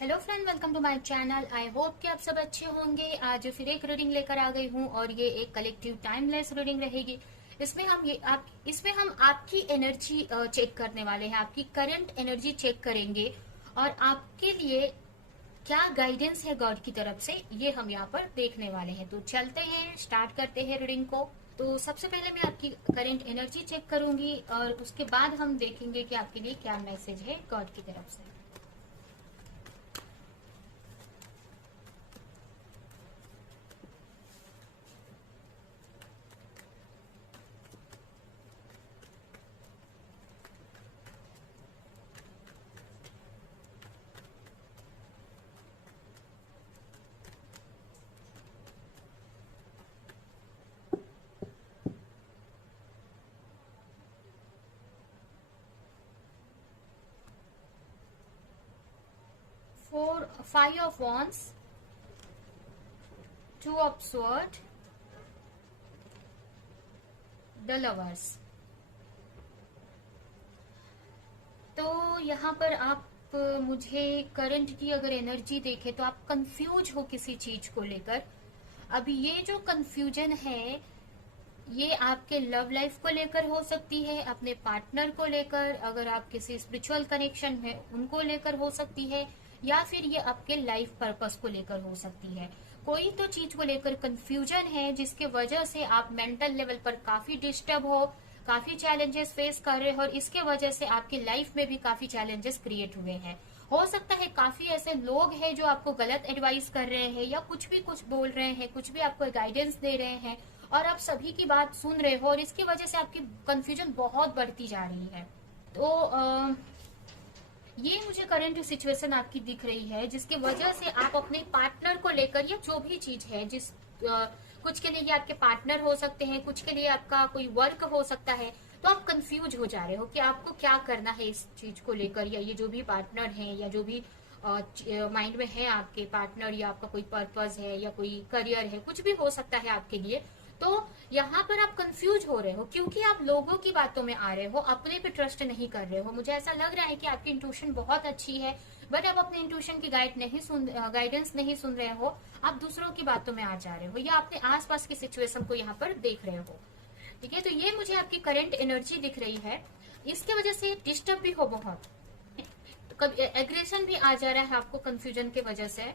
Hello friend, welcome to my channel. I hope कि आप सब अच्छे होंगे। आज फिर एक रीडिंग लेकर आ गई हूँ और ये एक कलेक्टिव टाइमलेस रीडिंग रहेगी। इसमें हम आपकी एनर्जी चेक करने वाले हैं, आपकी करंट एनर्जी चेक करेंगे और आपके लिए क्या गाइडेंस है गॉड की तरफ से, ये हम यहाँ पर देखने वाले हैं। तो चलते हैं, स्टार्ट करते हैं रीडिंग को। तो सबसे पहले मैं आपकी करंट एनर्जी चेक करूंगी और उसके बाद हम देखेंगे कि आपके लिए क्या मैसेज है गॉड की तरफ से। 5 of Wands, 2 of Swords, the Lovers। तो यहाँ पर आप मुझे करंट की अगर एनर्जी देखे तो आप कंफ्यूज हो किसी चीज को लेकर। अभी ये जो कंफ्यूजन है ये आपके लव लाइफ को लेकर हो सकती है, अपने पार्टनर को लेकर, अगर आप किसी स्पिरिचुअल कनेक्शन में उनको लेकर हो सकती है, या फिर ये आपके लाइफ पर्पस को लेकर हो सकती है। कोई तो चीज को लेकर कंफ्यूजन है जिसके वजह से आप मेंटल लेवल पर काफी डिस्टर्ब हो, काफी चैलेंजेस फेस कर रहे हो और इसके वजह से आपकी लाइफ में भी काफी चैलेंजेस क्रिएट हुए हैं। हो सकता है काफी ऐसे लोग हैं जो आपको गलत एडवाइस कर रहे हैं या कुछ भी कुछ बोल रहे हैं, कुछ भी आपको गाइडेंस दे रहे हैं और आप सभी की बात सुन रहे हो और इसकी वजह से आपकी कंफ्यूजन बहुत बढ़ती जा रही है। तो ये मुझे करंट सिचुएशन आपकी दिख रही है जिसकी वजह से आप अपने पार्टनर को लेकर या जो भी चीज है कुछ के लिए ये आपके पार्टनर हो सकते हैं, कुछ के लिए आपका कोई वर्क हो सकता है। तो आप कंफ्यूज हो जा रहे हो कि आपको क्या करना है इस चीज को लेकर, या ये जो भी पार्टनर है या जो भी माइंड में है आपके पार्टनर, या आपका कोई पर्पस है या कोई करियर है, कुछ भी हो सकता है आपके लिए। तो यहाँ पर आप कंफ्यूज हो रहे हो क्योंकि आप लोगों की बातों में आ रहे हो, अपने पे ट्रस्ट नहीं कर रहे हो। मुझे ऐसा लग रहा है कि आपकी इंट्यूशन बहुत अच्छी है बट आप अपने इंट्यूशन की गाइडेंस नहीं सुन रहे हो, आप दूसरों की बातों में आ जा रहे हो या अपने आसपास की सिचुएशन को यहाँ पर देख रहे हो। ठीक है, तो ये मुझे आपकी करंट एनर्जी दिख रही है। इसके वजह से डिस्टर्ब भी हो बहुत, कभी एग्रेशन भी आ जा रहा है आपको कंफ्यूजन की वजह से।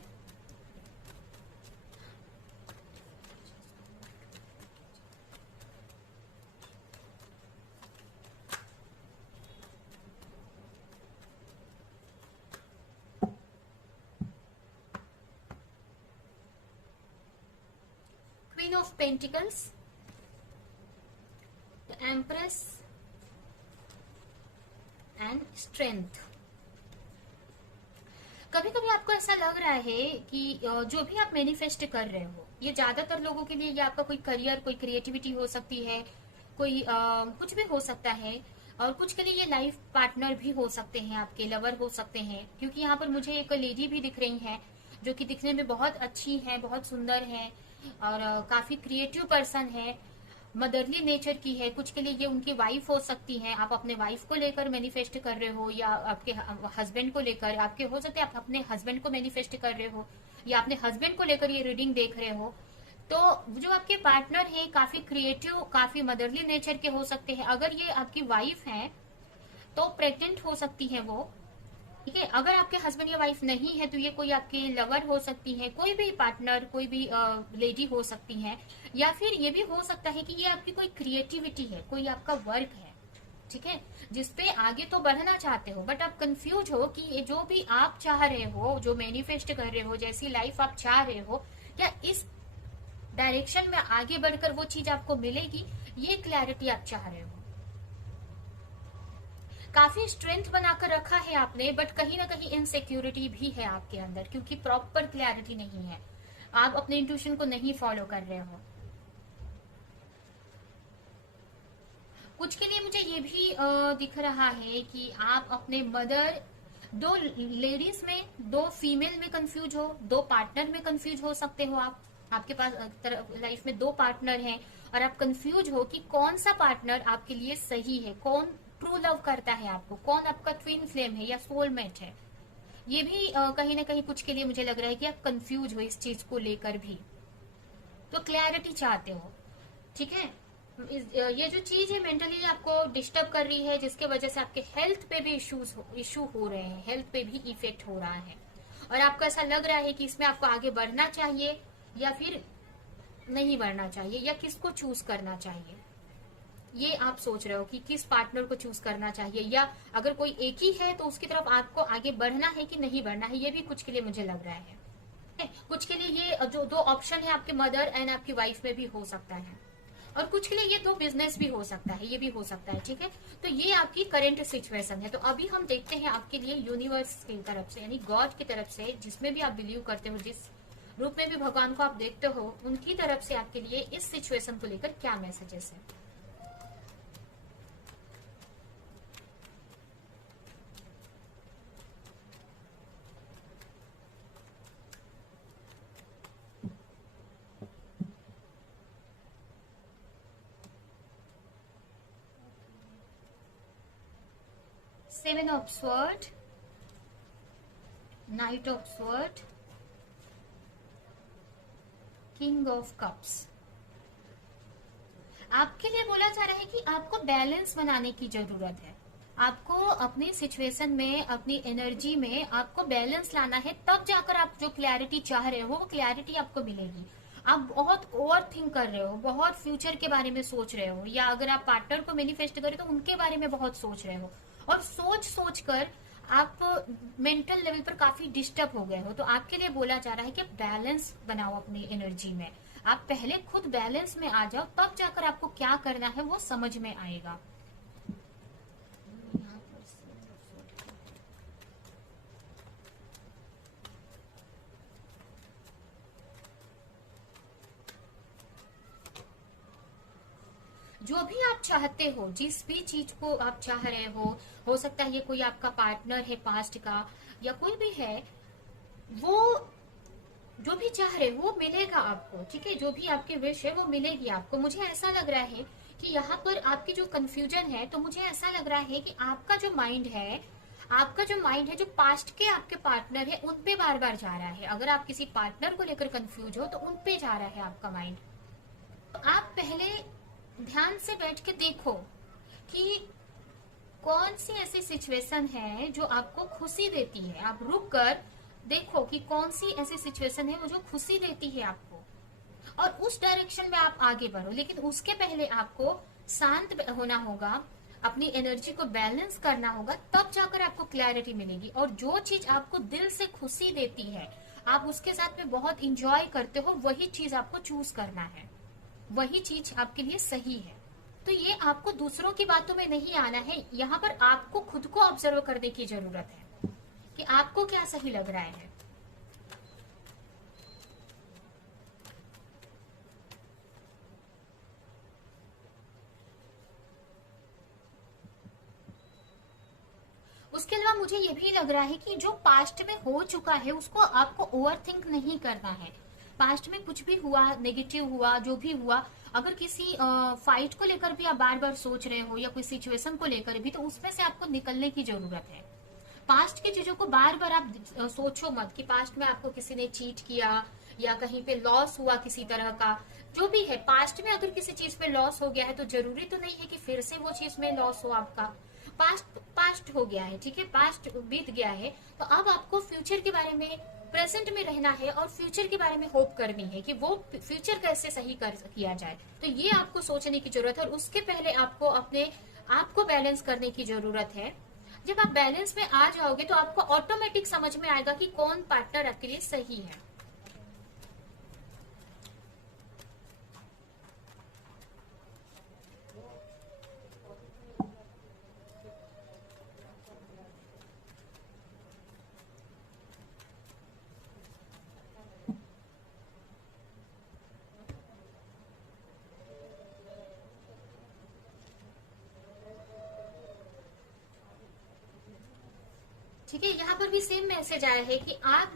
Queen of pentacles, the empress and strength. कभी कभी आपको ऐसा लग रहा है कि जो भी आप मैनिफेस्ट कर रहे हो, ये ज्यादातर लोगों के लिए ये आपका कोई करियर, कोई क्रिएटिविटी हो सकती है, कोई कुछ भी हो सकता है, और कुछ के लिए ये लाइफ पार्टनर भी हो सकते हैं, आपके लवर हो सकते हैं। क्योंकि यहाँ पर मुझे एक लेडी भी दिख रही है जो कि दिखने में बहुत अच्छी है, बहुत सुंदर है और काफी क्रिएटिव पर्सन है, मदरली नेचर की है। कुछ के लिए ये उनकी वाइफ हो सकती है, आप अपने वाइफ को लेकर मैनिफेस्ट कर रहे हो, या आपके हस्बैंड को लेकर, आपके हो सकते हैं आप अपने हस्बैंड को मैनिफेस्ट कर रहे हो, या अपने हस्बैंड को लेकर ये रीडिंग देख रहे हो। तो जो आपके पार्टनर है काफी क्रिएटिव, काफी मदरली नेचर के हो सकते हैं। अगर ये आपकी वाइफ है तो प्रेग्नेंट हो सकती है वो। ठीक है, अगर आपके हस्बैंड या वाइफ नहीं है तो ये कोई आपके लवर हो सकती है, कोई भी पार्टनर, कोई भी लेडी हो सकती है, या फिर ये भी हो सकता है कि ये आपकी कोई क्रिएटिविटी है, कोई आपका वर्क है, ठीक है, जिसपे आगे तो बढ़ना चाहते हो बट आप कंफ्यूज हो कि ये जो भी आप चाह रहे हो, जो मैनिफेस्ट कर रहे हो, जैसी लाइफ आप चाह रहे हो, क्या इस डायरेक्शन में आगे बढ़कर वो चीज आपको मिलेगी, ये क्लैरिटी आप चाह रहे हो। काफी स्ट्रेंथ बनाकर रखा है आपने बट कहीं ना कहीं इनसिक्योरिटी भी है आपके अंदर, क्योंकि प्रॉपर क्लैरिटी नहीं है, आप अपने इंट्यूशन को नहीं फॉलो कर रहे हो। कुछ के लिए मुझे ये भी दिख रहा है कि आप अपने मदर, दो लेडीज में, दो फीमेल में कंफ्यूज हो, दो पार्टनर में कंफ्यूज हो सकते हो आप। आपके पास लाइफ में दो पार्टनर हैं और आप कंफ्यूज हो कि कौन सा पार्टनर आपके लिए सही है, कौन ट्रू लव करता है आपको, कौन आपका ट्विन फ्लेम है या सोलमेट है। ये भी कहीं ना कहीं कुछ के लिए मुझे लग रहा है कि आप कंफ्यूज हो इस चीज को लेकर भी, तो क्लैरिटी चाहते हो। ठीक है, ये जो चीज है मेंटली आपको डिस्टर्ब कर रही है, जिसके वजह से आपके हेल्थ पे भी इशू हो रहे हैं, हेल्थ पे भी इफेक्ट हो रहा है, और आपको ऐसा लग रहा है कि इसमें आपको आगे बढ़ना चाहिए या फिर नहीं बढ़ना चाहिए, या किसको चूज करना चाहिए, ये आप सोच रहे हो कि किस पार्टनर को चूज करना चाहिए, या अगर कोई एक ही है तो उसकी तरफ आपको आगे बढ़ना है कि नहीं बढ़ना है, ये भी कुछ के लिए मुझे लग रहा है। कुछ के लिए ये जो दो ऑप्शन है आपके मदर एंड आपकी वाइफ में भी हो सकता है, और कुछ के लिए ये दो बिजनेस भी हो सकता है, ये भी हो सकता है। ठीक है, तो ये आपकी करंट सिचुएशन है। तो अभी हम देखते हैं आपके लिए यूनिवर्स की तरफ से, यानी गॉड की तरफ से, जिसमें भी आप बिलीव करते हो, जिस रूप में भी भगवान को आप देखते हो, उनकी तरफ से आपके लिए इस सिचुएशन को लेकर क्या मैसेजेस है। Seven of sword, night of sword, king of cups. आपके लिए बोला जा रहा है कि आपको बैलेंस बनाने की जरूरत है, आपको अपनी सिचुएशन में, अपनी एनर्जी में आपको बैलेंस लाना है, तब जाकर आप जो क्लैरिटी चाह रहे हो वो क्लैरिटी आपको मिलेगी। आप बहुत ओवर थिंक कर रहे हो, बहुत फ्यूचर के बारे में सोच रहे हो, या अगर आप पार्टनर को मैनिफेस्ट करें तो उनके बारे में बहुत सोच रहे हो, और सोच सोच कर आप मेंटल लेवल पर काफी डिस्टर्ब हो गए हो। तो आपके लिए बोला जा रहा है कि बैलेंस बनाओ अपनी एनर्जी में, आप पहले खुद बैलेंस में आ जाओ, तब जाकर आपको क्या करना है वो समझ में आएगा। जो भी आप चाहते हो, जिस भी चीज को आप चाह रहे हो सकता है ये कोई आपका पार्टनर है पास्ट का, या कोई भी है, वो जो भी चाह रहे हो वो मिलेगा आपको। ठीक है, जो भी आपकी विश है वो मिलेगी आपको। मुझे ऐसा लग रहा है कि यहाँ पर आपकी जो कंफ्यूजन है, तो मुझे ऐसा लग रहा है कि आपका जो माइंड है, जो पास्ट के आपके पार्टनर है उन पे बार बार जा रहा है। अगर आप किसी पार्टनर को लेकर कंफ्यूज हो तो उन पे जा रहा है आपका माइंड। तो आप पहले ध्यान से बैठ के देखो कि कौन सी ऐसी सिचुएशन है जो आपको खुशी देती है। आप रुक कर देखो कि कौन सी ऐसी सिचुएशन है वो जो खुशी देती है आपको, और उस डायरेक्शन में आप आगे बढ़ो। लेकिन उसके पहले आपको शांत होना होगा, अपनी एनर्जी को बैलेंस करना होगा, तब जाकर आपको क्लैरिटी मिलेगी। और जो चीज आपको दिल से खुशी देती है, आप उसके साथ में बहुत इंजॉय करते हो, वही चीज आपको चूज करना है, वही चीज आपके लिए सही है। तो ये आपको दूसरों की बातों में नहीं आना है, यहाँ पर आपको खुद को ऑब्जर्व करने की जरूरत है कि आपको क्या सही लग रहा है। उसके अलावा मुझे ये भी लग रहा है कि जो पास्ट में हो चुका है उसको आपको ओवर थिंक नहीं करना है। पास्ट में कुछ भी हुआ, नेगेटिव हुआ, जो भी हुआ, अगर किसी फाइट को लेकर भी आप बार बार सोच रहे हो, या कोई सिचुएशन को लेकर भी, तो उसमें से आपको निकलने की जरूरत है। पास्ट की चीजों को बार बार आप सोचो मत कि पास्ट में आपको किसी ने चीट किया, या कहीं पे लॉस हुआ किसी तरह का। जो भी है, पास्ट में अगर किसी चीज पे लॉस हो गया है तो जरूरी तो नहीं है कि फिर से वो चीज में लॉस हो आपका। पास्ट पास्ट हो गया है, ठीक है, पास्ट बीत गया है। तो अब आपको फ्यूचर के बारे में, प्रेजेंट में रहना है, और फ्यूचर के बारे में होप करनी है कि वो फ्यूचर कैसे सही कर किया जाए। तो ये आपको सोचने की जरूरत है, और उसके पहले आपको अपने आप को बैलेंस करने की जरूरत है। जब आप बैलेंस में आ जाओगे तो आपको ऑटोमेटिक समझ में आएगा कि कौन पार्टनर आपके लिए सही है। ठीक है, यहाँ पर भी सेम मैसेज आया है कि आप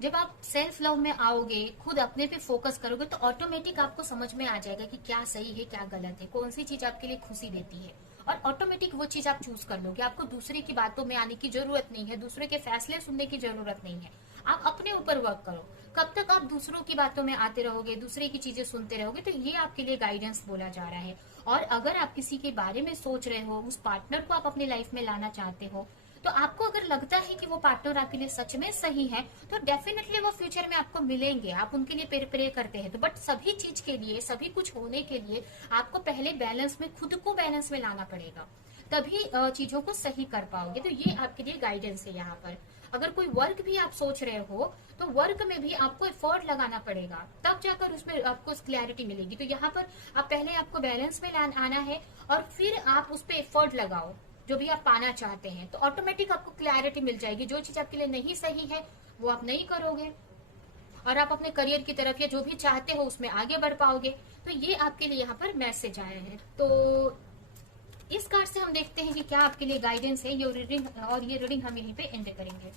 जब आप सेल्फ लव में आओगे, खुद अपने पे फोकस करोगे, तो ऑटोमेटिक आपको समझ में आ जाएगा कि क्या सही है क्या गलत है, कौन सी चीज आपके लिए खुशी देती है। और ऑटोमेटिक वो चीज आप चूज कर लोगे। आपको दूसरे की बातों में आने की जरूरत नहीं है, दूसरे के फैसले सुनने की जरूरत नहीं है। आप अपने ऊपर वर्क करो। कब तक आप दूसरों की बातों में आते रहोगे, दूसरे की चीजें सुनते रहोगे, तो ये आपके लिए गाइडेंस बोला जा रहा है। और अगर आप किसी के बारे में सोच रहे हो, उस पार्टनर को आप अपनी लाइफ में लाना चाहते हो, तो आपको अगर लगता है कि वो पार्टनर आपके लिए सच में सही है, तो डेफिनेटली वो फ्यूचर में आपको मिलेंगे। आप उनके लिए प्रे करते हैं, तो बट सभी चीज के लिए, सभी कुछ होने के लिए आपको पहले बैलेंस में, खुद को बैलेंस में लाना पड़ेगा, तभी चीजों को सही कर पाओगे। तो ये आपके लिए गाइडेंस है यहाँ पर। अगर कोई वर्क भी आप सोच रहे हो, तो वर्क में भी आपको एफर्ट लगाना पड़ेगा, तब जाकर उसमें आपको क्लैरिटी मिलेगी। तो यहाँ पर आप पहले आपको बैलेंस में आना है, और फिर आप उस पर एफर्ट लगाओ जो भी आप पाना चाहते हैं, तो ऑटोमेटिक आपको क्लैरिटी मिल जाएगी। जो चीज आपके लिए नहीं सही है वो आप नहीं करोगे, और आप अपने करियर की तरफ या जो भी चाहते हो उसमें आगे बढ़ पाओगे। तो ये आपके लिए यहाँ पर मैसेज आया है। तो इस कार्ड से हम देखते हैं कि क्या आपके लिए गाइडेंस है। ये रीडिंग, और ये रीडिंग हम यहीं पे एंड करेंगे।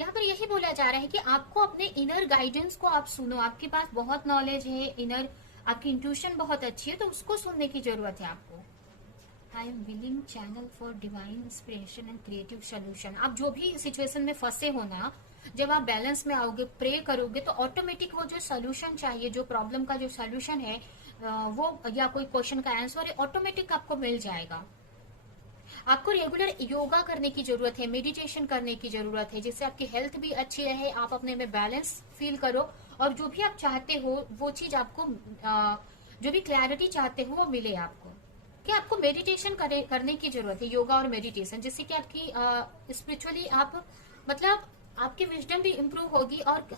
यहाँ पर यही बोला जा रहा है कि आपको अपने इनर गाइडेंस को आप सुनो। आपके पास बहुत नॉलेज है, इनर आपकी इंट्यूशन बहुत अच्छी है, तो उसको सुनने की जरूरत है आपको। I am willing channel for divine inspiration and creative solution. आप जो भी सिचुएशन में फंसे हो ना, जब आप बैलेंस में आओगे, प्रे करोगे, तो ऑटोमेटिक वो जो सोल्यूशन चाहिए, जो प्रॉब्लम का जो सोल्यूशन है वो, या कोई क्वेश्चन का आंसर है, ऑटोमेटिक आपको मिल जाएगा। आपको रेगुलर योगा करने की जरूरत है, मेडिटेशन करने की जरूरत है, जिससे आपकी हेल्थ भी अच्छी रहे, आप अपने में बैलेंस फील करो, और जो भी आप चाहते हो वो चीज आपको, जो भी क्लैरिटी चाहते हो वो मिले आपको। कि आपको मेडिटेशन करने की जरूरत है, योगा और मेडिटेशन, जिससे कि आपकी स्पिरिचुअली आप, मतलब आपकी विजडम भी इम्प्रूव होगी, और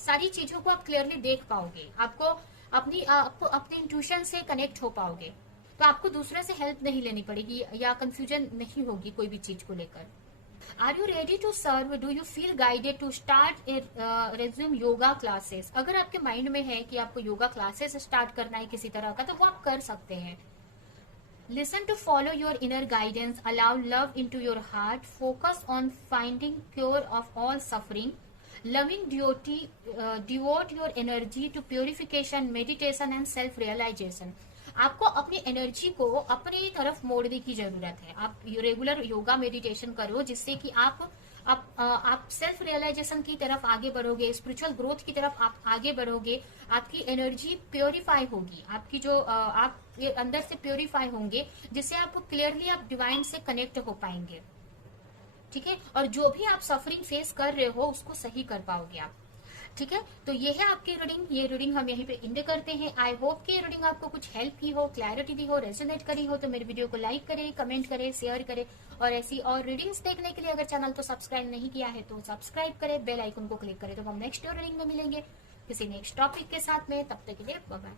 सारी चीजों को आप क्लियरली देख पाओगे। आपको अपने इंट्यूशन से कनेक्ट हो पाओगे, तो आपको दूसरे से हेल्प नहीं लेनी पड़ेगी, या कंफ्यूजन नहीं होगी कोई भी चीज को लेकर। Are you ready to serve? Do you feel guided to start resume yoga classes? अगर आपके माइंड में है कि आपको योगा क्लासेस स्टार्ट करना है किसी तरह का, तो वो आप कर सकते हैं। Listen to follow your inner guidance, allow love into your heart, focus on finding cure of all suffering, loving devotee, devote your energy to purification, meditation and self-realization. आपको अपनी एनर्जी को अपनी तरफ मोड़ने की जरूरत है। आप रेगुलर योगा मेडिटेशन करो, जिससे कि आप सेल्फ रियलाइजेशन की तरफ आगे बढ़ोगे, स्पिरिचुअल ग्रोथ की तरफ आप आगे बढ़ोगे। आपकी एनर्जी प्योरीफाई होगी, आपकी जो आप अंदर से प्योरीफाई होंगे, जिससे आप क्लियरली आप डिवाइन से कनेक्ट हो पाएंगे। ठीक है, और जो भी आप सफरिंग फेस कर रहे हो उसको सही कर पाओगे आप। ठीक है, तो ये है आपकी रीडिंग। ये रीडिंग हम यहीं पे एंड करते हैं। आई होप कि ये रीडिंग आपको कुछ हेल्प की हो, क्लैरिटी दी हो, रेजोनेट करी हो। तो मेरे वीडियो को लाइक करें, कमेंट करें, शेयर करें, और ऐसी और रीडिंग्स देखने के लिए अगर चैनल को सब्सक्राइब नहीं किया है तो सब्सक्राइब करें, बेल आइकन को क्लिक करें। तो हम नेक्स्ट रीडिंग में मिलेंगे किसी नेक्स्ट टॉपिक के साथ में। तब तक के लिए बाय बाय।